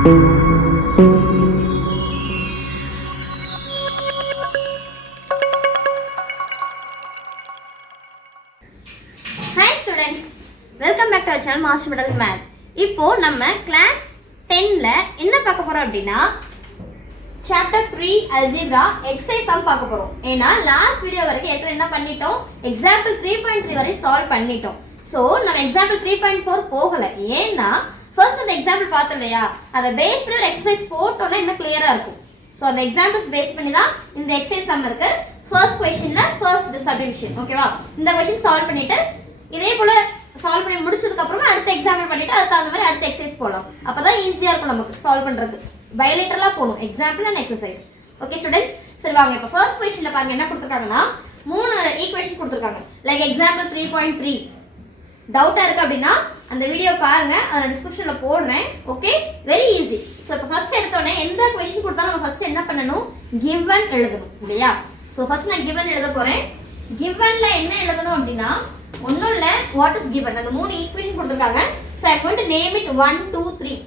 Hi students, welcome back to our channel Master Middle Math. இப்போ நம்ம class 10ல என்ன பார்க்க போறோம் அப்படினா chapter 3 algebra exercise sum பார்க்க போறோம். ஏனா லாஸ்ட் வீடியோ வரைக்கும் ஏற்கனவே என்ன பண்ணிட்டோம், example 3.3 வரை சால்வ் பண்ணிட்டோம். சோ நம்ம example 3.4 போகல. ஏனா ஃபர்ஸ்ட் அந்த எக்ஸாம்பிள் பார்த்தோம் இல்லையா, அத பேஸ் பண்ணி ஒரு எக்சர்சைஸ் போட்டோம்னா இன்னும் கிளியரா இருக்கும். சோ அந்த எக்ஸாம்பிள்ஸ் பேஸ் பண்ணி தான் இந்த எக்சர்சைஸ் சம் இருக்கு. ஃபர்ஸ்ட் क्वेश्चनல ஃபர்ஸ்ட் சப்டிவிஷன், ஓகேவா? இந்த क्वेश्चन சால்வ் பண்ணிட்டு இதே போல சால்வ் பண்ணி முடிச்சதுக்கு அப்புறமா அடுத்த எக்ஸாம்பிள் பண்ணிட்டு அதுக்கு அந்த மாதிரி அடுத்த எக்சர்சைஸ் போலாம். அப்பதான் ஈஸியா இருக்கும் நமக்கு சால்வ் பண்றது. பைலேட்டரலா போணும், example and exercise. Okay students, சரி வாங்க இப்போ ஃபர்ஸ்ட் क्वेश्चनல பாருங்க என்ன கொடுத்திருக்காங்கன்னா மூணு ஈக்குவேஷன் கொடுத்திருக்காங்க. லைக் எக்ஸாம்பிள் 3.3 டவுட்டா இருக்கு அப்படின்னா அந்த வீடியோ பாருங்க, அத டிஸ்கிரிப்ஷன்ல போடுறேன். Okay, very easy. சோ இப்போ ஃபர்ஸ்ட் எடுத்தோனே எந்த क्वेश्चन கொடுத்தாலும் நம்ம ஃபர்ஸ்ட் என்ன பண்ணணும், given எழுதணும் இல்லையா? சோ ஃபர்ஸ்ட் நான் given எழுத போறேன். givenல என்ன எழுதணும் அப்படினா ஒண்ணும் இல்ல, what is given, அந்த மூணு ஈக்குவேஷன் கொடுத்திருக்காங்க. So I am going to name it 1 2 3.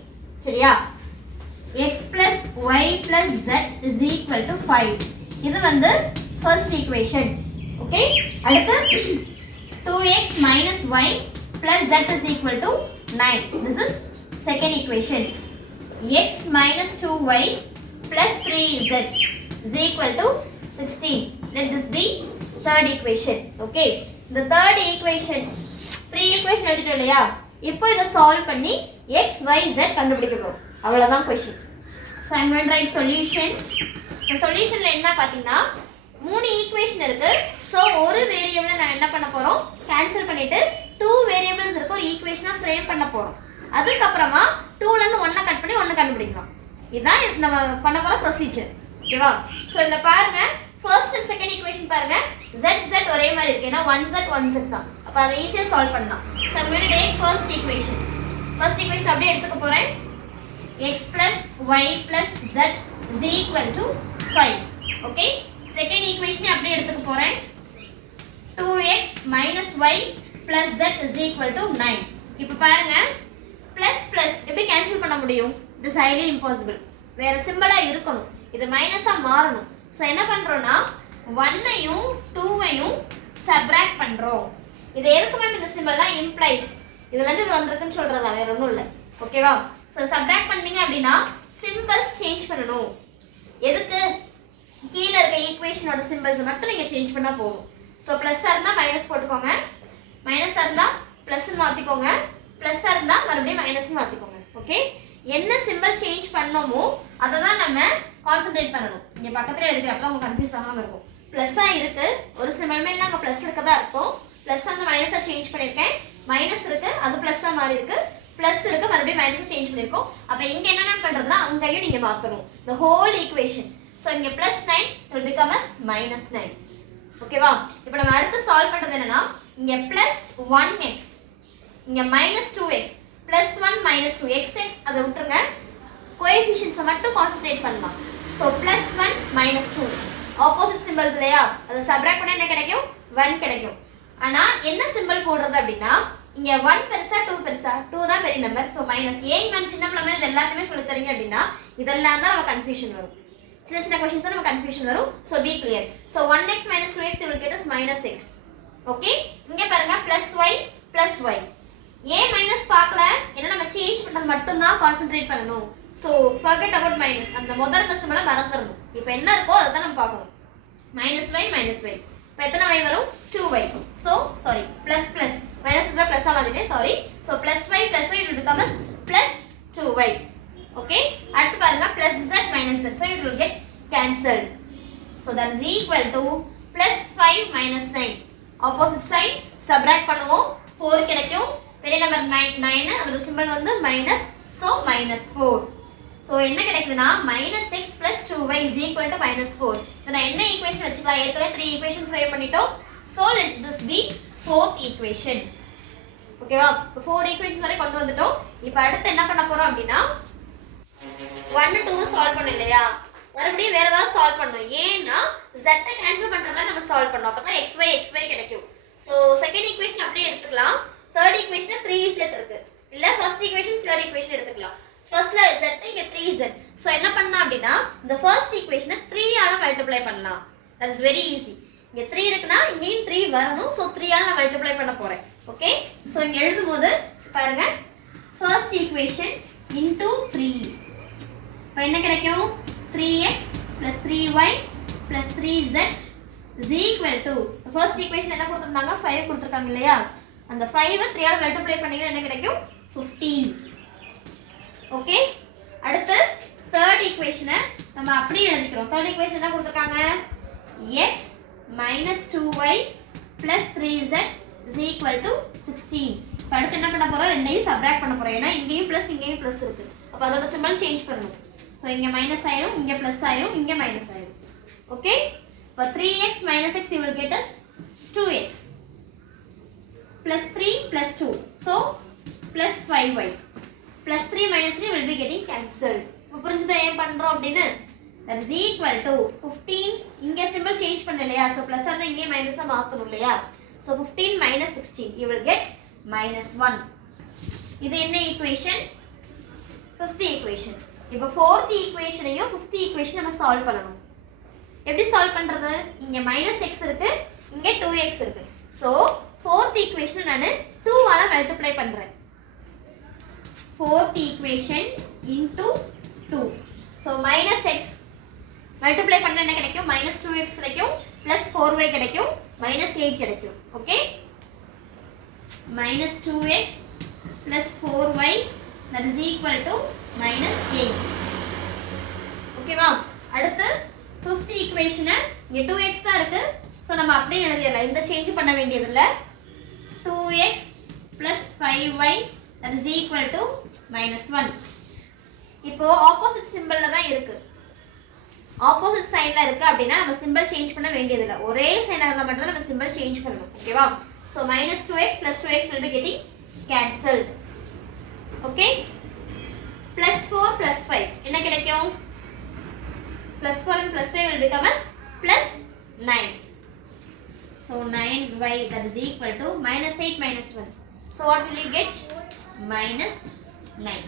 சரியா? x plus y plus z is equal to 5. இது வந்து ஃபர்ஸ்ட் ஈக்குவேஷன். ஓகே, அடுத்து 2x minus y plus z is equal to 9. This is second equation. x minus 2y plus 3z is equal to 16. Let this be third equation. Okay, the third equation, three equation எழுதிட்டோம் இல்லையா? இப்போ இத solve பண்ணி x y z கண்டுபிடிக்க போறோம். அவ்வளவுதான் question. So I am going to write solution. இந்த சொல்யூஷன்ல என்ன பாத்தீங்கன்னா மூணு ஈக்குவேஷன் இருக்கு. சோ ஒரு வேரியபிளை நான் என்ன பண்ண போறோம், கேன்சல் பண்ணிட்டு டூ வேரியபிள்ஸ் இருக்கு ஒரு ஈக்குவேஷனா ஃப்ரேம் பண்ண போறோம். அதுக்கு அப்புறமா 2ல இருந்து 1 கட் பண்ணி 1 கண்டுபிடிக்கணும். இதுதான் நம்ம பண்ண போற ப்ரொசீஜர். ஓகேவா? சோ இத பாருங்க, ஃபர்ஸ்ட் அண்ட் செகண்ட் ஈக்குவேஷன் பாருங்க, z z ஒரே மாதிரி இருக்கு. ஏனா 1z தான். அப்ப அதை ஈஸியா சால்வ் பண்ணலாம். So I'm going to take first equation. First equation அப்படியே எடுத்துக்க போறேன். x plus y plus z is equal to 5. Okay, second ஈக்குவேஷனை அப்படியே எடுத்துக்க போறேன். 2x minus y plus z is equal to 9. இப்போ பாருங்க, plus plus எப்படி கேன்சல் பண்ண முடியும்? It is highly impossible. வேற சிம்பலா இருக்கணும், இது மைனஸா மாறணும். சோ என்ன பண்றோம்னா 1ஐயும் 2ஐயும் சப்ட்ராக்ட் பண்றோம். இது எதுக்கு மேம் இந்த சிம்பல்னா இம்ப்ளைஸ், இதுல இருந்து இது வந்திருக்குன்னு சொல்றதா, வேற ஒண்ணும் இல்ல. ஓகேவா? சோ சப்ட்ராக்ட் பண்ணீங்க அப்படினா சிம்பல்ஸ் சேஞ்ச் பண்ணனும். எதுக்கு? கீழ இருக்க ஈக்குவேஷனோட சிம்பல்ஸ் மட்டும் நீங்க சேஞ்ச் பண்ணா போதும். சோ பிளஸ்ஸா இருந்தா மைனஸ் போட்டுக்கோங்க, மைனஸா இருந்தா பிளஸ்னு மாத்திக்கோங்க, பிளஸ்ஸா இருந்தா மறுபடியும் மைனஸ்னு மாத்திக்கோங்க. ஓகே, என்ன சிம்பல் சேஞ்ச் பண்ணோமோ அதை தான் நம்ம கான்சென்ட்ரேட் பண்ணணும். இங்க பக்கத்துல எழுதிக்கிறப்ப உங்களுக்கு கன்ஃபியூஸ் ஆகாம இருக்கும். பிளஸ்ஸா இருக்கு, ஒரு சிம்பலுமே இல்ல, அங்க பிளஸ் இருக்கதா இருக்கும். பிளஸ் வந்து மைனஸா சேஞ்ச் பண்ணிருக்கேன், மைனஸ் இருக்கு அது பிளஸ்ஸா மாறி இருக்கு, பிளஸ் இருக்கு மறுபடியும் மைனஸா சேஞ்ச் பண்ணிருக்கோம். அப்ப இங்க என்ன பண்றதுன்னா அங்கேயும் நீங்க மாத்தணும் the whole equation. So இங்க +9 will become as -9. ஓகேவா? இப்போ நம்ம அடுத்து சால்வ் பண்றது என்னன்னா இங்க +1x இங்க -2x +1 -2 xx அதை விட்டுருங்க, கோஎஃபிஷியன்ட்ஸ் மட்டும் கான்சென்ட்ரேட் பண்ணலாம். சோ +1 -2 ஆப்போசிட் சிம்பல்ஸ் இல்லையா, அதை சப்ட்ராக்ட் பண்ணா என்ன கிடைக்கும், 1 கிடைக்கும். ஆனா என்ன சிம்பல் போடுறது அப்படின்னா இங்க 1 பெருசா 2 பெருசா, 2 தான் பெரிய நம்பர். So minus. ஏன் மேம் சின்ன பிள்ளை இது எல்லாத்தையுமே சொல்லி தரீங்க அப்படின்னா இதெல்லாம் தான் நம்ம கன்ஃபியூஷன் வரும், சின்ன சின்ன क्वेश्चंस தான் நம்ம கன்ஃபியூஷன் வரும். So B clear. So 1x - 2x you will get as -6. Okay, இங்க பாருங்க +y ஏன் மைனஸ் பார்க்கல, ஏன்னா நம்ம சேஞ்ச் பண்றது மட்டும் தான் கான்சென்ட்ரேட் பண்ணனும். சோ forget about minus, அந்த முதல் டெசிமலை மறந்துறணும். இப்போ என்ன இருக்கோ அத தான் நம்ம பார்க்கணும். -y இப்போ எத்தனை y வரும், 2y. சோ சாரி ++ மைனஸ் இருந்தா ப்ளஸ்ஸா மாத்திட்டேன், sorry. So +y will become as +2y. Okay, அடுத்து பாருங்க +z - z, so it will get cancelled. So that is equal to +5 - 9. opposite side subtract பண்ணுவோம், 4 கிடைக்கும். பெரிய நம்பர் 9, அதோட சிம்பல் வந்து மைனஸ், so -4. சோ என்ன கிடைக்குதுன்னா -6 + 2y is equal to -4. இத நான் என்ன ஈக்குவேஷன் வச்சுக்கலாம், ஏற்கனவே 3 ஈக்குவேஷன் ஃப்ரேம் பண்ணிட்டோம். so let this be fourth equation. ஓகேவா? 4 ஈக்குவேஷன் வரை கொண்டு வந்துட்டோம். இப்போ அடுத்து என்ன பண்ண போறோம் அப்படினா 1 2 சால்வ் பண்ண இல்லையா, மறுபடியும் வேற ஏதாவது சால்வ் பண்ணனும். ஏன்னா z ஐ கேன்சல் பண்றதுல நம்ம சால்வ் பண்ணோம், அப்பதான் xy கிடைக்கும். சோ செகண்ட் ஈக்குவேஷன் அப்படியே எடுத்துக்கலாம். தேர்ட் ஈக்குவேஷன் 3z இருக்கு, இல்ல ஃபர்ஸ்ட் ஈக்குவேஷன் தேர்ட் ஈக்குவேஷன் எடுத்துக்கலாம். ஃபர்ஸ்ட்ல z இங்க 3z. சோ என்ன பண்ணலாம் அப்படினா இந்த ஃபர்ஸ்ட் ஈக்குவேஷனை 3 ஆல மல்டிப்ளை பண்ணலாம். that is very easy. இங்க 3 இருக்குனா இங்கேயும் 3 வரணும். சோ 3 ஆல நான் மல்டிப்ளை பண்ண போறேன். ஓகே? சோ இங்க எழுதும்போது பாருங்க ஃபர்ஸ்ட் ஈக்குவேஷன் into 3. இப்போ என்ன கிடைக்கும்? 3x plus 3y plus 3z is equal to first equation என்ன கொடுத்திருந்தாங்க? 5 கொடுத்திருக்காங்க இல்லையா? அந்த 5 3 ஆல மல்டிப்ளை பண்ணீங்கன்னா என்ன கிடைக்கும்? 15. ஓகே? அடுத்து third equation நம்ம அப்படியே எழுதிக்கிறோம். third equation என்ன கொடுத்திருக்காங்க? x minus 2y plus 3z is equal to 16. இப்போ அடுத்து என்ன பண்ண போறோம்? ரெண்டையும் சப்ட்ராக்ட் பண்ண போறோம். ஏன்னா இங்கேயும் பிளஸ் இங்கேயும் பிளஸ் இருக்கு. அப்ப அதோட சிம்பல் சேஞ்ச் பண்ணனும். சோ இங்க மைனஸ் ஆயிரும், இங்க பிளஸ் ஆயிரும், இங்க மைனஸ் ஆயிரும். ஓகே? இப்போ 3x minus x you will get us 2x plus 3 plus 2. So plus 5y plus 3 minus 3 will be getting cancelled. இப்போ புரிஞ்சுதா ஏன் பண்றோம் அப்படினு? that is equal to 15. இங்க சிம்பல் சேஞ்ச் பண்ணலையா? சோ பிளஸ் ஆனா இங்க மைனஸா மாத்தணும் இல்லையா? so 15 minus 16 you will get minus 1. இது என்ன ஈக்குவேஷன்? 5th equation. இப்போ 4th ஈக்குவேஷனையும் 5th ஈக்குவேஷன் நம்ம சால்வ் பண்ணனும். எப்படி சால்வ் பண்றது? இங்க -x இருக்கு, இங்க 2x இருக்கு. சோ 4th ஈக்குவேஷனை நான் 2 ஆல மல்டிப்ளை பண்றேன். 4th equation into 2. So -x multiply பண்ணா என்ன கிடைக்கும்? -2x கிடைக்கும், +4y கிடைக்கும், -8 கிடைக்கும். Okay? -2x plus 4y that is equal to -8. ஓகேவா? அடுத்து 5th ஈக்குவேஷனை இங்க 2x தான் இருக்கு. சோ நம்ம அப்படியே எழுதிடலாம். இந்த சேஞ்ச் பண்ண வேண்டியது இல்ல. 2x plus 5y that is equal to -1. இப்போ ஆப்போசிட் சிம்பல்ல தான் இருக்கு. ஆப்போசிட் சைடுல இருக்கு அப்படினா நம்ம சிம்பல் சேஞ்ச் பண்ண வேண்டியது இல்ல. ஒரே சைடுல இருந்தா மட்டும் நம்ம சிம்பல் சேஞ்ச் பண்ணனும். ஓகேவா? So -2x plus 2x will be getting cancelled. Okay? Plus 4 plus 5 என்ன கிடைக்கும்? Plus 4 and plus 5 will become as plus 9. So 9y that is equal to -8 minus 1. So what will you get? -9.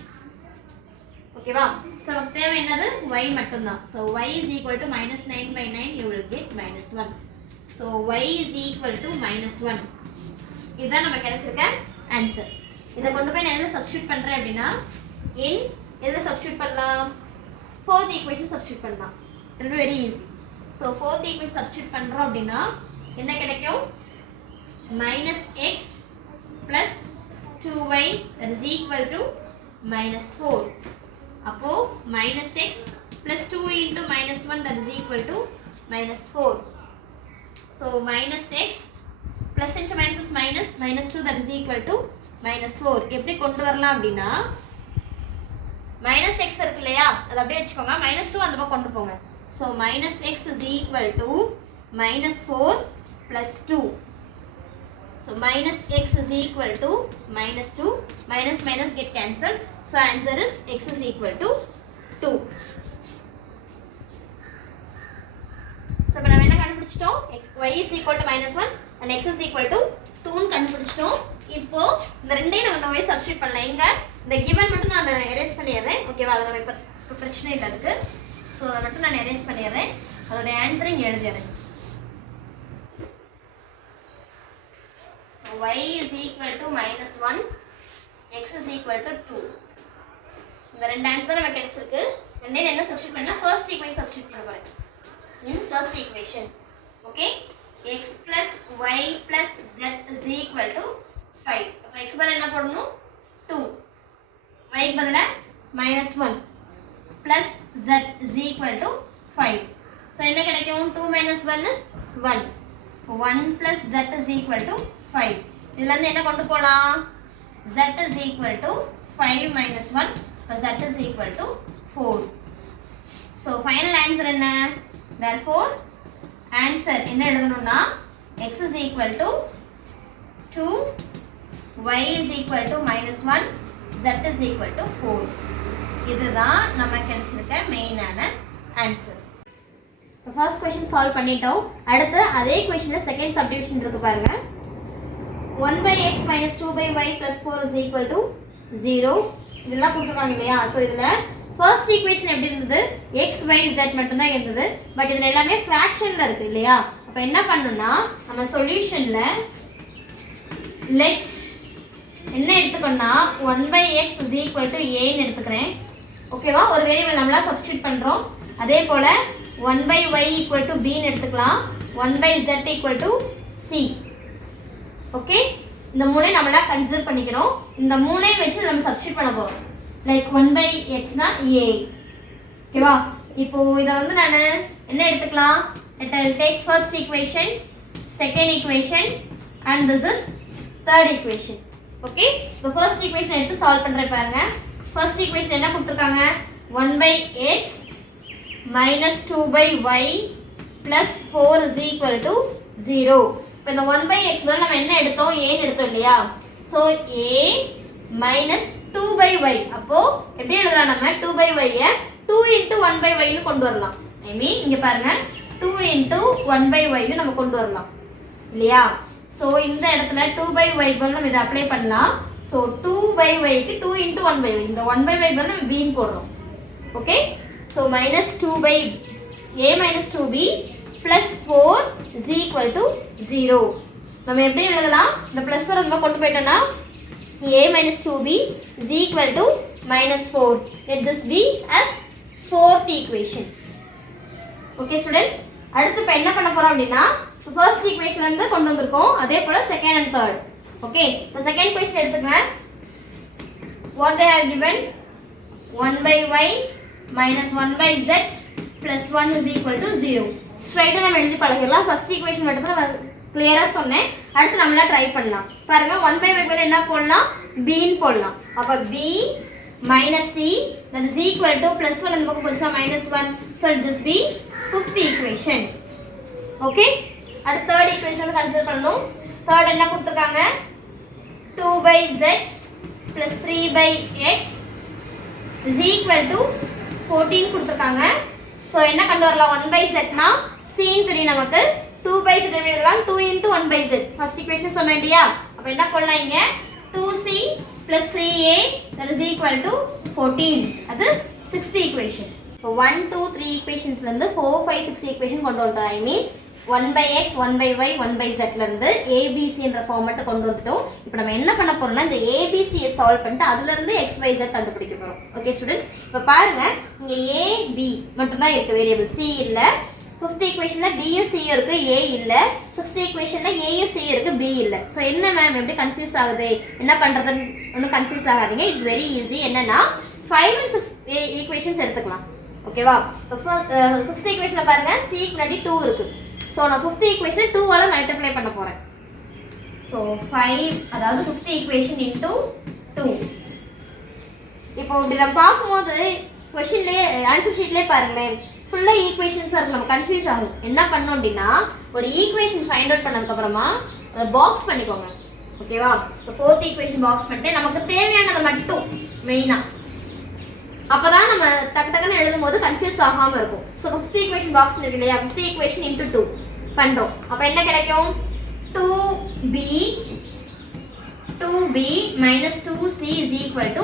ஓகேவா? So நமக்கு தேவை என்னது? y மட்டும் தான். So y is equal to -9 by 9 you will get -1. So y is equal to -1. இதுதான் நம்ம கிடைச்சிருக்க answer. இத கொண்டு போய் நான் எதுல சப்ஸ்டிட்யூட் பண்றேன் அப்படினா in எதுல சப்ஸ்டிட்யூட் பண்ணலாம்? 4th ஈக்குவேஷன் சப்ஸ்டிட்யூட் பண்ணலாம். இது very easy. So 4th equation substitute பண்றோம் அப்படினா என்ன கிடைக்கும்? -x plus 2y that is equal to -4. அப்போ -x plus 2 into -1 that is equal to -4. So -x plus into minus is minus, -2 that is equal to -4. எப்படி கொண்டு வரலாம் அப்படினா -x இருக்கு இல்லையா? அத அப்படியே வெச்சுக்கோங்க. -2 அந்த பக்கம் கொண்டு போங்க. So -x is equal to -4 plus 2. So -x is equal to -2. Minus get cancelled. So answer is x is equal to 2. So நம்ம என்ன கண்டுபிடிச்சிட்டோம்? y is equal to -1 and x is equal to 2 ன்னு கண்டுபிடிச்சிட்டோம். இப்போ இந்த ரெண்டையும் நம்ம நோவே substitute பண்ணலாம். எங்க இந்த given மட்டும் நான் எரேஸ் பண்ணிடுறேன். ஓகேவா? அது நம்ம இப்ப பிரச்சனை இல்ல அதுக்கு. சோ அத மட்டும் நான் எரேஸ் பண்ணிடுறேன். அதோட ஆன்சர் இங்க எழுதிறேன். y is equal to -1, x is equal to 2. இந்த ரெண்டு ஆன்சர் நமக்கு கிடைச்சிருக்கு. ரெண்டையும் என்ன சப்ஸ்டிட்யூட் பண்ணா? ஃபர்ஸ்ட் ஈக்குவேஷன் சப்ஸ்டிட்யூட் பண்ண போறேன். In first equation, okay, x plus y plus z is equal to 5. அப்ப x பதிலா என்ன போடணும்? 2. y பதிலா -1 plus z is equal to 5. So என்ன கிடைக்கும்? 2 minus 1 is 1. 1 plus z is equal to 5. இதுல இருந்து என்ன கொண்டு போலாம்? z is equal to 5 minus 1 plus z is equal to 4. So final answer என்ன? Therefore answer என்ன எழுதணும்னா x is equal to 2, y is equal to -1, z is equal to 4. இதுதான் நமக்கு கிடைச்சிருக்க மெயினான ஆன்சர். இப்போ ஃபர்ஸ்ட் क्वेश्चन சால்வ் பண்ணிட்டோம். அடுத்து அதே क्वेश्चनல செகண்ட் சப்டிவிஷன் இருக்கு பாருங்க. 1/x - 2/y + 4 is equal to 0. இதெல்லாம் கொடுத்துருக்காங்க இல்லையா? ஸோ இதில் ஃபர்ஸ்ட் ஈக்குவேஷன் எப்படி இருந்தது? எக்ஸ் ஒய் இசட் மட்டும்தான் இருந்தது. பட் இதில் எல்லாமே ஃப்ராக்ஷனில் இருக்குது இல்லையா? அப்போ என்ன பண்ணணும்னா நம்ம சொல்யூஷனில் லெட் என்ன எடுத்துக்கோன்னா 1/x is equal to aன்னு எடுத்துக்கிறேன். ஓகேவா? ஒரு வேரியபிள் நம்மளா சப்ஸ்டியூட் பண்ணுறோம். அதே போல் 1/y equal to bன்னு எடுத்துக்கலாம். 1/z equal to c. Okay, இந்த மூணை நம்மளா கன்சிடர் பண்ணிக்கிறோம். இந்த மூணை வச்சு நம்ம சப்ஸ்டியூட் பண்ண போகிறோம். லைக் 1/x தான் a. ஓகேவா? இப்போ இதை வந்து நான் என்ன எடுத்துக்கலாம்? Let I take first equation, second equation and this is third equation. Okay, இப்போ ஃபர்ஸ்ட் ஈக்குவேஷன் எடுத்து சால்வ் பண்ணுறேன் பாருங்க. ஃபர்ஸ்ட் ஈக்குவேஷன் என்ன கொடுத்துருக்காங்க? 1/x minus 2/y plus 4 is equal to 0. இப்போ இந்த 1/x பதில் நம்ம என்ன எடுத்தோம்? ஏன்னு எடுத்தோம் இல்லையா? So a minus 2/y. அப்போ எப்படி எழுதலாம்? நம்ம 2/y-ஐ 2 into 1/y-ன்னு கொண்டு வரலாம். ஐ மீன் இங்கே பாருங்க 2 into 1/y-ன்னு நம்ம கொண்டு வரலாம் இல்லையா? ஸோ இந்த இடத்துல 2/y பதில் நம்ம இதை அப்ளை பண்ணலாம். ஸோ 2/y-க்கு 2 into 1/y. இந்த 1/y பதில் நம்ம bன்னு போடுறோம். Okay, so minus 2/a minus 2b plus 4 is equal to 0. நம்ம எப்படி எழுதலாம்? இந்த ப்ளஸ் வர நம்ம கொண்டு போயிட்டோம்னா a minus 2b is equal to minus 4. Let this be as fourth equation. Okay students, அடுத்து இப்போ என்ன பண்ண போகிறோம் அப்படின்னா ஃபர்ஸ்ட் ஈக்குவேஷன்லேருந்து கொண்டு வந்திருக்கோம். அதே போல் செகண்ட் அண்ட் தேர்ட். ஓகே, இப்போ செகண்ட் ஈக்குவேஷன் எடுத்துக்கேன். What they have given? 1/y minus 1/z plus 1 is equal to 0. ஸ்ட்ரைட்டாக நம்ம எழுதி பழகிடலாம். ஃபர்ஸ்ட் ஈக்குவேஷன் மட்டும் தான் கிளியராக சொன்னேன். அடுத்து நம்மளாம் ட்ரை பண்ணலாம். பாருங்கள் 1/y பதில் என்ன போடலாம்? bன்னு போடலாம். அப்போ b minus c that is equal to plus 1 அந்த பக்கம் போச்சுன்னா minus 1. So this be fifth equation. Okay, அடுத்து தேர்ட் ஈக்குவேஷன் கன்சிடர் பண்ணணும். தேர்ட் என்ன கொடுத்துருக்காங்க? 2/z plus 3/x is equal to 14 கொடுத்துருக்காங்க. ஸோ என்ன கண்டு வரலாம்? 1/z-னா c-ன்னு தெரியும் நமக்கு. 2/z எழுதலாம். 2 into 1/z. ஃபர்ஸ்ட் ஈக்குவேஷன் சொன்னேன் இல்லையா? அப்போ என்ன பண்ணலாம்? இங்கே 2c plus 3a that is equal to 14. அது சிக்ஸ்த் ஈக்குவேஷன். இப்போ 1 2 3 ஈக்குவேஷன்ஸ்லேருந்து 4 5 6 ஈக்குவேஷன் கொண்டு வந்துட்டோம். ஐ மீன் 1/x 1/y 1/z-லேருந்து ஏபிசின்ற ஃபார்மேட்டை கொண்டு வந்துட்டோம். இப்போ நம்ம என்ன பண்ண போறோம்னா இந்த ஏபிசியை சால்வ் பண்ணிட்டு அதுலேருந்து XYZ கண்டுபிடிக்க போகிறோம். ஓகே ஸ்டூடெண்ட்ஸ், இப்போ பாருங்க இங்கே AB மட்டும்தான் இருக்குது, வேரியபிள் C இல்லை. ஃபிஃப்த் ஈக்குவேஷனில் பியும் சியும் இருக்குது, ஏ இல்லை. சிக்ஸ்த் ஈக்குவேஷனில் ஏயும் சியும் இருக்குது, பி இல்லை. ஸோ என்ன மேம் எப்படி கன்ஃபியூஸ் ஆகுது? என்ன பண்ணுறதுன்னு ஒன்றும் கன்ஃபியூஸ் ஆகாதீங்க. It's very easy. என்னன்னா 5 and 6 ஈக்குவேஷன்ஸ் எடுத்துக்கலாம். ஓகேவா? ஸோ சிக்ஸ்த் ஈக்குவேஷனில் பாருங்கள் சிக்கு முன்னாடி 2 இருக்குது. ஸோ நான் ஃபிஃப்த் ஈக்குவேஷன் 2-ஆல் மல்டிப்ளை பண்ண போகிறேன். ஸோ 5 அதாவது ஃபிஃப்த் ஈக்குவேஷன் இன்டூ 2. இப்போ இப்படி நம்ம பார்க்கும்போது கொஷின்லேயே ஆன்சர் ஷீட்லேயே பாருங்களேன் ஃபுல்லாக ஈக்குவேஷன்ஸாக இருக்கும். நம்ம கன்ஃபியூஸ் ஆகும். என்ன பண்ணோம் அப்படின்னா ஒரு ஈக்குவேஷன் ஃபைண்ட் அவுட் பண்ணதுக்கப்புறமா அதை பாக்ஸ் பண்ணிக்கோங்க. ஓகேவா? இப்போ ஃபோர்த் ஈக்குவேஷன் பாக்ஸ் பண்ணிட்டு நமக்கு தேவையானதை மட்டும் மெயினாக அப்போ தான் நம்ம டக்குன்னு எழுதும் போது கன்ஃபியூஸ் ஆகாமல் இருக்கும். ஸோ ஃபிஃப்த் ஈக்குவேஷன் பாக்ஸ் இருக்கு இல்லையா? ஃபிஃப்த் ஈக்குவேஷன் இன்டூ 2 பண்ணுறோம். அப்போ என்ன கிடைக்கும்? 2b minus 2c is equal to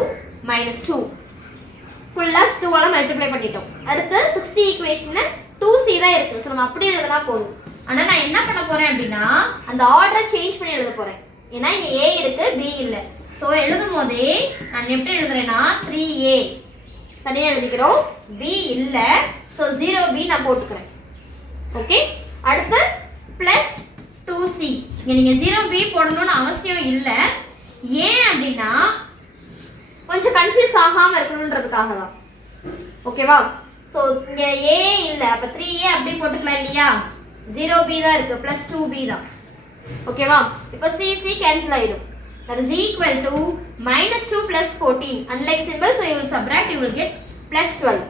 minus 2. ஃபுல்லாக 2-ஆல் மல்டிப்ளை பண்ணிட்டோம். அடுத்து சிக்ஸ்த் ஈக்குவேஷனில் 2c தான் இருக்குது. ஸோ நம்ம அப்படியே எழுதுனா போதும். ஆனால் நான் என்ன பண்ண போகிறேன் அப்படின்னா அந்த ஆர்டரை சேஞ்ச் பண்ணி எழுத போகிறேன். ஏன்னா இங்கே a இருக்குது, b இல்லை. ஸோ எழுதும் போதே நான் எப்படி எழுதுறேன்னா 3a தனியாக எழுதிக்கிறோம், b இல்லை. ஸோ 0b நான் போட்டுக்கிறேன். ஓகே, அடுத்து ப்ளஸ் 2c. இங்கே நீங்கள் 0b போடணும்னு அவசியம் இல்லை. ஏன் அப்படின்னா கொஞ்சம் கன்ஃபியூஸ் ஆகாமல் இருக்கணுன்றதுக்காக தான். ஓகேவா? ஸோ இங்கே a இல்லை, அப்போ 3a அப்படி போட்டுக்கலாம் இல்லையா? 0b தான் இருக்குது, ப்ளஸ் 2b தான். ஓகேவா? இப்போ c கேன்சல் ஆகிடும். That is equal to minus 2 plus 14. Unlike symbol, so you will subtract, you will get plus 12.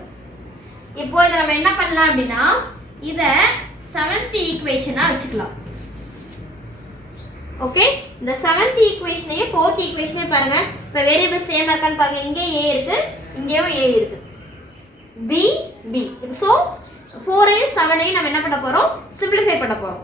இப்போ இதை நம்ம என்ன பண்ணலாம் அப்படின்னா இதை 7th ஈக்குவேஷனாக வச்சுக்கலாம். ஓகே, இந்த 7th ஈக்குவேஷனையே 4th ஈக்குவேஷனே பாருங்க. இப்போ வேரியபிள் சேமாக இருக்கான்னு பாருங்க. இங்கே a இருக்கு, இங்கேயும் a இருக்கு, b b. ஸோ 4ஐயும் 7ஐயும் நம்ம என்ன பண்ண போகிறோம்? சிம்பிளிஃபை பண்ண போகிறோம்.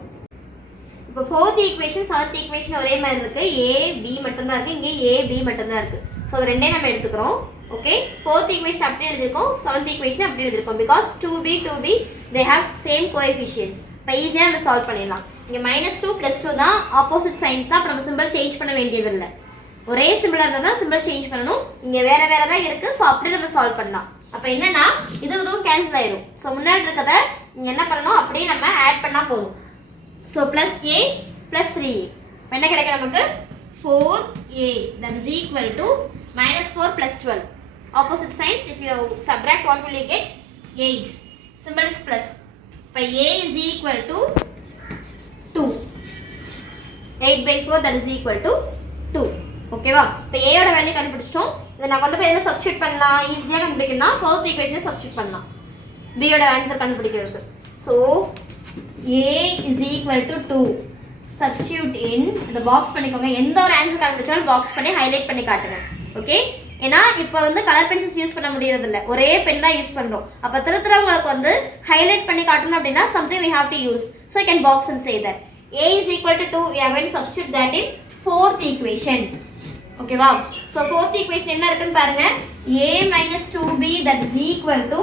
இப்போ 4th ஈக்குவேஷன் 7th ஈக்குவேஷன் ஒரே மாதிரி இருக்கு. a b மட்டும்தான் இருக்கு, இங்கே a b மட்டும்தான் இருக்கு. ஸோ அது ரெண்டே நம்ம எடுத்துக்கிறோம். ஓகே, ஃபோர்த் ஈக்குவேஷன் அப்படி எழுதிருக்கோம், செவன்த் ஈக்குவேஷன் அப்படி எழுதிருக்கோம். Because 2b they have same coefficients. இப்போ ஈஸியாக நம்ம சால்வ் பண்ணிடலாம். இங்கே -2 +2 தான் ஆப்போசிட் சைன்ஸ் தான். அப்போ நம்ம சிம்பிள் சேஞ்ச் பண்ண வேண்டியது இல்லை. ஒரே சிம்பிளாக இருந்தால் தான் சிம்பிள் சேஞ்ச் பண்ணணும். இங்கே வேற வேற தான் இருக்குது. ஸோ அப்படி நம்ம சால்வ் பண்ணலாம். அப்போ என்னன்னா இதுவும் கேன்சல் ஆயிடும். ஸோ முன்னாடி இருக்கிறத இங்கே என்ன பண்ணணும், அப்படியே நம்ம ஆட் பண்ணால் போதும். ஸோ +a + 3a என்ன கிடைக்கும் நமக்கு 4a that is equal to -4 + 12. Opposite signs, if you subtract, what will you get? 8. Symbol is plus. By a is equal to 2. 8/4 that is equal to 2. Okay வா? இப்போ a ஓட value கண்டுபிடிச்சிட்டோம். இதை நான் கொண்டு போய் எதை சப்ஸ்டிட்யூட் பண்ணலாம்? ஈஸியாக கண்டுபிடிக்கணும்னா ஃபோர்த் ஈக்குவேஷனை சப்ஸ்டிட்யூட் பண்ணலாம் b ஓட ஆன்சர் கண்டுபிடிக்கிறதுக்கு. So a is equal to 2. Substitute in இந்த பாக்ஸ் பண்ணிக்கோங்க. எந்த ஒரு ஆன்சர் கண்டுபிடிச்சாலும் பாக்ஸ் பண்ணி ஹைலைட் பண்ணி காட்டுங்க. ஓகே, ஏன்னா இப்போ வந்து கலர் பென்சில்ஸ் யூஸ் பண்ண முடியறது இல்லை, ஒரே பென் தான் யூஸ் பண்ணுறோம். அப்போ திருத்துறவங்களுக்கு வந்து ஹைலைட் பண்ணி காட்டணும் அப்படின்னா something we have to use. So you can box and say that a is equal to 2. We are going to substitute that in fourth equation. ஓகேவா? ஸோ ஃபோர்த் ஈக்குவேஷன் என்ன இருக்குன்னு பாருங்க. a - 2b that is equal to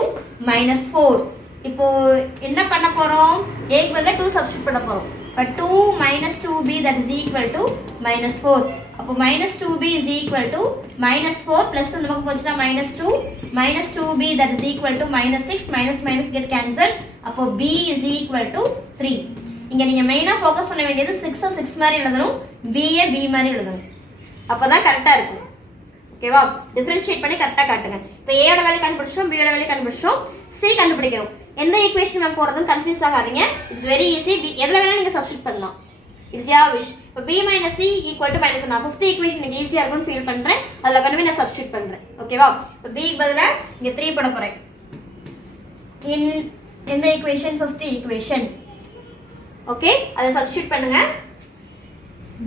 -4. இப்போ என்ன பண்ண போறோம்? a க்கு பதிலா 2 சப்ஸ்டிட்யூட் பண்ண போறோம். But 2 - 2b that is equal to -4. அப்போ -2b is equal to -4 plus 2 நமக்கு போச்சுனா -2 -2b that is equal to -6 minus get cancelled. அப்போ b is equal to 3. இங்க நீங்க மெயினா ஃபோக்கஸ் பண்ண வேண்டியது 6 6 மாதிரி எழுதணும், b b மாதிரி எழுதணும். அப்பதான் கரெக்டா இருக்கும். ஓகேவா? டிஃபரன்ஷியேட் பண்ணி கரெக்டா காட்டுங்க. இப்போ a ஓட வேல்யூ கண்டுபிடிச்சோம், b ஓட வேல்யூ கண்டுபிடிச்சோம், c கண்டுபிடிக்கணும். எந்த ஈக்குவேஷன் நம்ம போறதுன்னு கன்ஃபியூஸ் ஆகாதீங்க. It's very easy. எதுல வேணா நீங்க சப்ஸ்டிட்யூட் பண்ணலாம். It's yeah wish. இப்போ b - c = -1. நான் ஃபிஃப்த் ஈக்குவேஷன் எனக்கு ஈஸியா இருக்கும்னு ஃபீல் பண்றேன். அதுல கொண்டு போய் நான் சப்ஸ்டிட்யூட் பண்றேன். ஓகேவா? இப்போ b க்கு பதிலா இங்க 3 போட போறேன். இந்த ஈக்குவேஷன் ஃபிஃப்த் ஈக்குவேஷன். ஓகே, அதை சப்ஸ்டிட்யூட் பண்ணுங்க.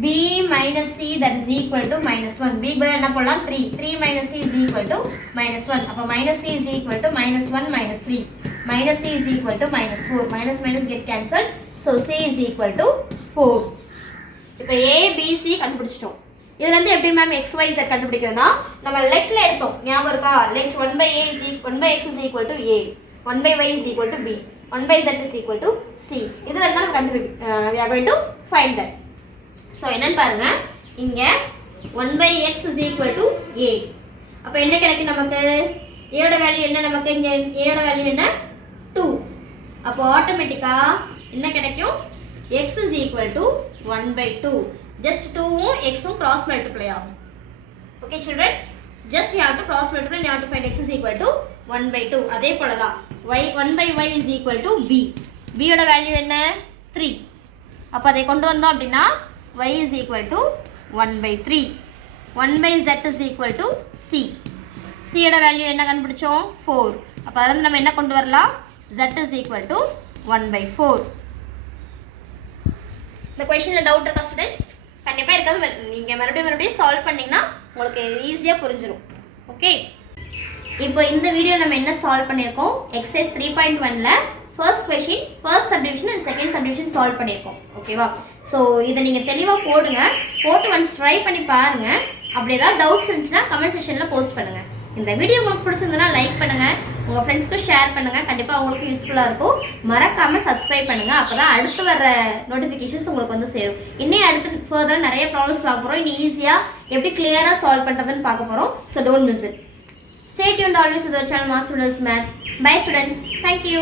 b - c that is equal to -1. b க்கு பதிலா என்ன போடலாம்? 3 - c is equal to -1. அப்போ -c is equal to -1 - 3. -c is equal to -4. Minus get cancelled. So c is equal to 4. இப்போ a b c கண்டுபிடிச்சிட்டோம். இதுல இருந்து எப்படி மேம் x y z கண்டுபிடிக்கிறதுனா நம்ம லெட்ல எடுத்தோம். ஞாபகம் இருக்கா? Let 1/a is equal 1/x is equal to a, 1/y is equal to b, 1/z is equal to c. இதுல இருந்து நம்ம we are going to find that. So என்னன்னு பாருங்க. இங்க 1/x is equal to a. அப்ப என்ன கிடைக்கும் நமக்கு? a ஓட வேல்யூ என்ன நமக்கு? இங்க a ஓட வேல்யூ என்ன? 2. அப்போ ஆட்டோமேட்டிக்கா என்ன கிடைக்கும்? x is equal to 1/2. Just 2 x cross multiply ஆகும். Okay children, just you have to cross multiply and you have to find x is equal to 1/2. அதே போல தான் y 1/y is equal to b. b ஓட value என்ன? 3. அப்ப அதை கொண்டு வந்தோம் அப்படினா y is equal to 1/3. 1/z is equal to c. c ஓட வேல்யூ என்ன கண்டுபிடிச்சோம்? 4. அப்ப அதுல இருந்து நம்ம என்ன கொண்டு வரலாம்? z is equal to 1/4. இந்த क्वेश्चनல டவுட் இருக்கா ஸ்டூடண்ட்ஸ்? கண்டிப்பா இருக்காது. நீங்க மறுபடியும் சால்வ் பண்ணீங்கன்னா உங்களுக்கு ஈஸியா புரிஞ்சிரும். ஓகே, இப்போ இந்த வீடியோ நம்ம என்ன சால்வ் பண்ணியிருக்கோம்? எக்ஸசைஸ் 3.1ல first question, first subdivision and second subdivision solve பண்ணியிருக்கோம். ஓகேவா? ஸோ இதை நீங்கள் தெளிவாக போடுங்க, போட்டு ஒன்ஸ் ட்ரை பண்ணி பாருங்க. அப்படி ஏதாவது டவுட்ஸ் இருந்துச்சுன்னா கமெண்ட் செக்ஷனில் போஸ்ட் பண்ணுங்க. இந்த வீடியோ உங்களுக்கு பிடிச்சிருந்ததுன்னா லைக் பண்ணுங்க, உங்கள் ஃப்ரெண்ட்ஸ்க்கு ஷேர் பண்ணுங்க, கண்டிப்பாக உங்களுக்கு யூஸ்ஃபுல்லாக இருக்கும். மறக்காமல் சப்ஸ்கிரைப் பண்ணுங்க, அப்போ தான் அடுத்து வர நோட்டிஃபிகேஷன்ஸ் உங்களுக்கு வந்து சேரும். இன்னும் அடுத்து ஃபர்தர் நிறைய ப்ராப்ளம்ஸ் பார்க்க போகிறோம். இன்னும் ஈஸியாக எப்படி கிளியராக சால்வ் பண்ணுறதுன்னு பார்க்க போகிறோம். So don't miss it. Stay tuned always with our channel Master Students Math. Bye students. Thank you.